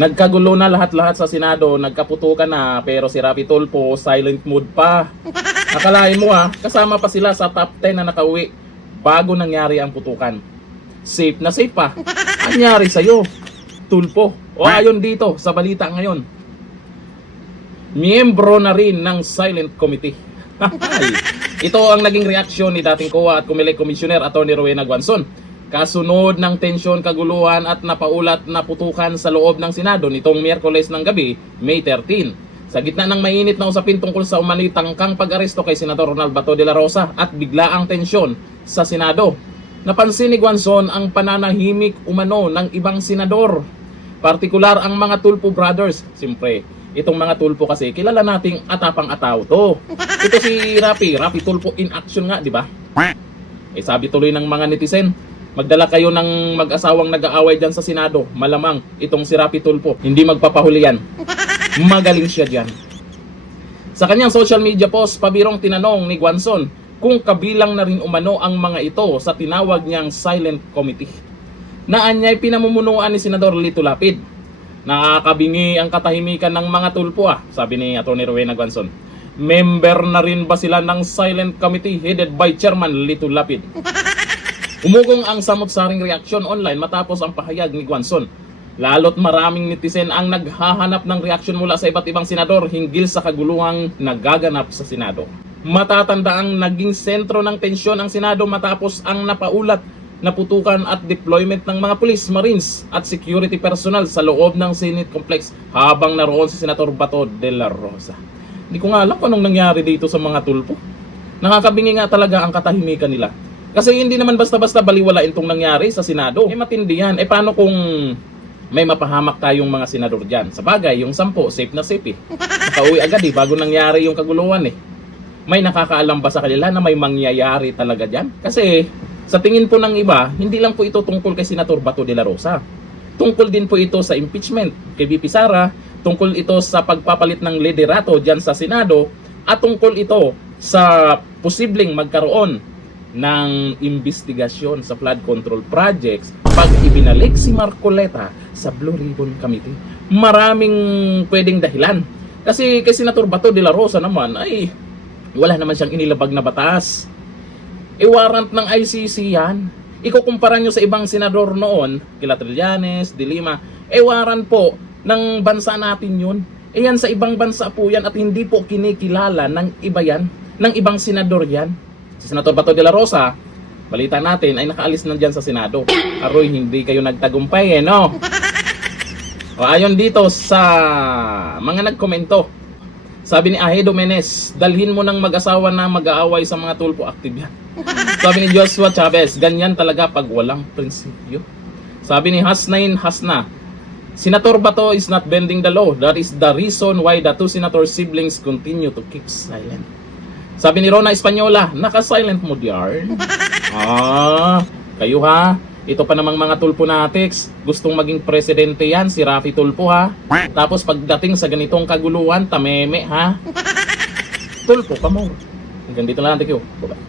Nagkagulo na lahat-lahat sa Senado, nagkaputukan na, pero si Rapi Tulfo silent mood pa. Akalain mo kasama pa sila sa top 10 na nakauwi bago nangyari ang putukan. Safe na safe pa. Anyari sa'yo, Tulfo? O ayon dito sa balita ngayon, miyembro na rin ng Silent Committee. Ito ang naging reaksyon ni dating COA at Comelec Commissioner Atty. Rowena Guanzon kasunod ng tensyon, kaguluhan at napaulat na putukan sa loob ng Senado nitong Miyerkules ng gabi, May 13. Sa gitna ng mainit na usapin tungkol sa umano'y tangkang pag-aresto kay Senador Ronald Bato de la Rosa at biglaang tensyon sa Senado, napansin ni Guanzon ang pananahimik umano ng ibang senador, partikular ang mga Tulfo brothers. Siyempre, itong mga Tulfo kasi kilala nating atapang-ataw to. Ito si Rapi Tulfo in action nga, di ba? Sabi tuloy ng mga netizen, magdala kayo ng mag-asawang nag-aaway dyan sa Senado. Malamang itong si Rapi Tulfo hindi magpapahuli yan. Magaling siya dyan. Sa kanyang social media post, pabirong tinanong ni Guanzon kung kabilang na rin umano ang mga ito sa tinawag niyang Silent Committee. Naanyay pinamumunuan ni Senador Lito Lapid. Nakakabingi ang katahimikan ng mga Tulfo sabi ni Atty. Rowena Guanzon. Member na rin ba sila ng Silent Committee headed by Chairman Lito Lapid? Umugong ang samot-saring reaksyon online matapos ang pahayag ni Guanzon. Lalo't maraming netizen ang naghahanap ng reaksyon mula sa iba't ibang senador hinggil sa kaguluhang nagaganap sa Senado. Matatandaang naging sentro ng tensyon ang Senado matapos ang napaulat na putukan at deployment ng mga police, marines at security personnel sa loob ng Senate Complex habang naroon si Senator Bato de la Rosa. Hindi ko nga alam kung anong nangyari dito sa mga Tulfo. Nakakabingi nga talaga ang katahimikan nila. Kasi hindi naman basta-basta baliwalain itong nangyari sa Senado. Matindi yan. Paano kung may mapahamak tayong mga senador dyan? Sa bagay, yung 10, safe na safe Nakauwi agad bago nangyari yung kaguluhan May nakakaalam ba sa kanila na may mangyayari talaga dyan? Kasi sa tingin po ng iba, hindi lang po ito tungkol kay Senator Bato de la Rosa. Tungkol din po ito sa impeachment kay VP Sara, tungkol ito sa pagpapalit ng liderato dyan sa Senado, at tungkol ito sa posibleng magkaroon ng investigasyon sa flood control projects pag ibinalik si Marcoleta sa Blue Ribbon Committee. Maraming pwedeng dahilan. Kasi kay Senator Bato de la Rosa naman ay wala naman siyang inilabag na batas. Warrant ng ICC yan. Ikukumpara nyo sa ibang senador noon, kila Trillanes, De Lima, warrant po ng bansa natin yun. Yan sa ibang bansa po yan at hindi po kinikilala ng iba yan, ng ibang senador yan. Si Senator Bato de la Rosa, balita natin ay nakaalis na dyan sa Senado. Aroy, hindi kayo nagtagumpay no? O ayon dito sa mga nagkomento, sabi ni Ahedo Menes, dalhin mo ng mag-asawa na mag-aaway sa mga Tulfo, active yan. Sabi ni Joshua Chavez, ganyan talaga pag walang prinsipyo. Sabi ni Hasnain Hasna, Senator Bato is not bending the law. That is the reason why the two senator siblings continue to keep silent. Sabi ni Rona Espanyola, naka-silent mode yarn. Kayo ito pa namang mga Tulfo natics, gustong maging presidente yan, si Rapi Tulfo Tapos pagdating sa ganitong kaguluhan, tameme Tulfo, come on. Hanggang dito lang, thank you. Bye-bye.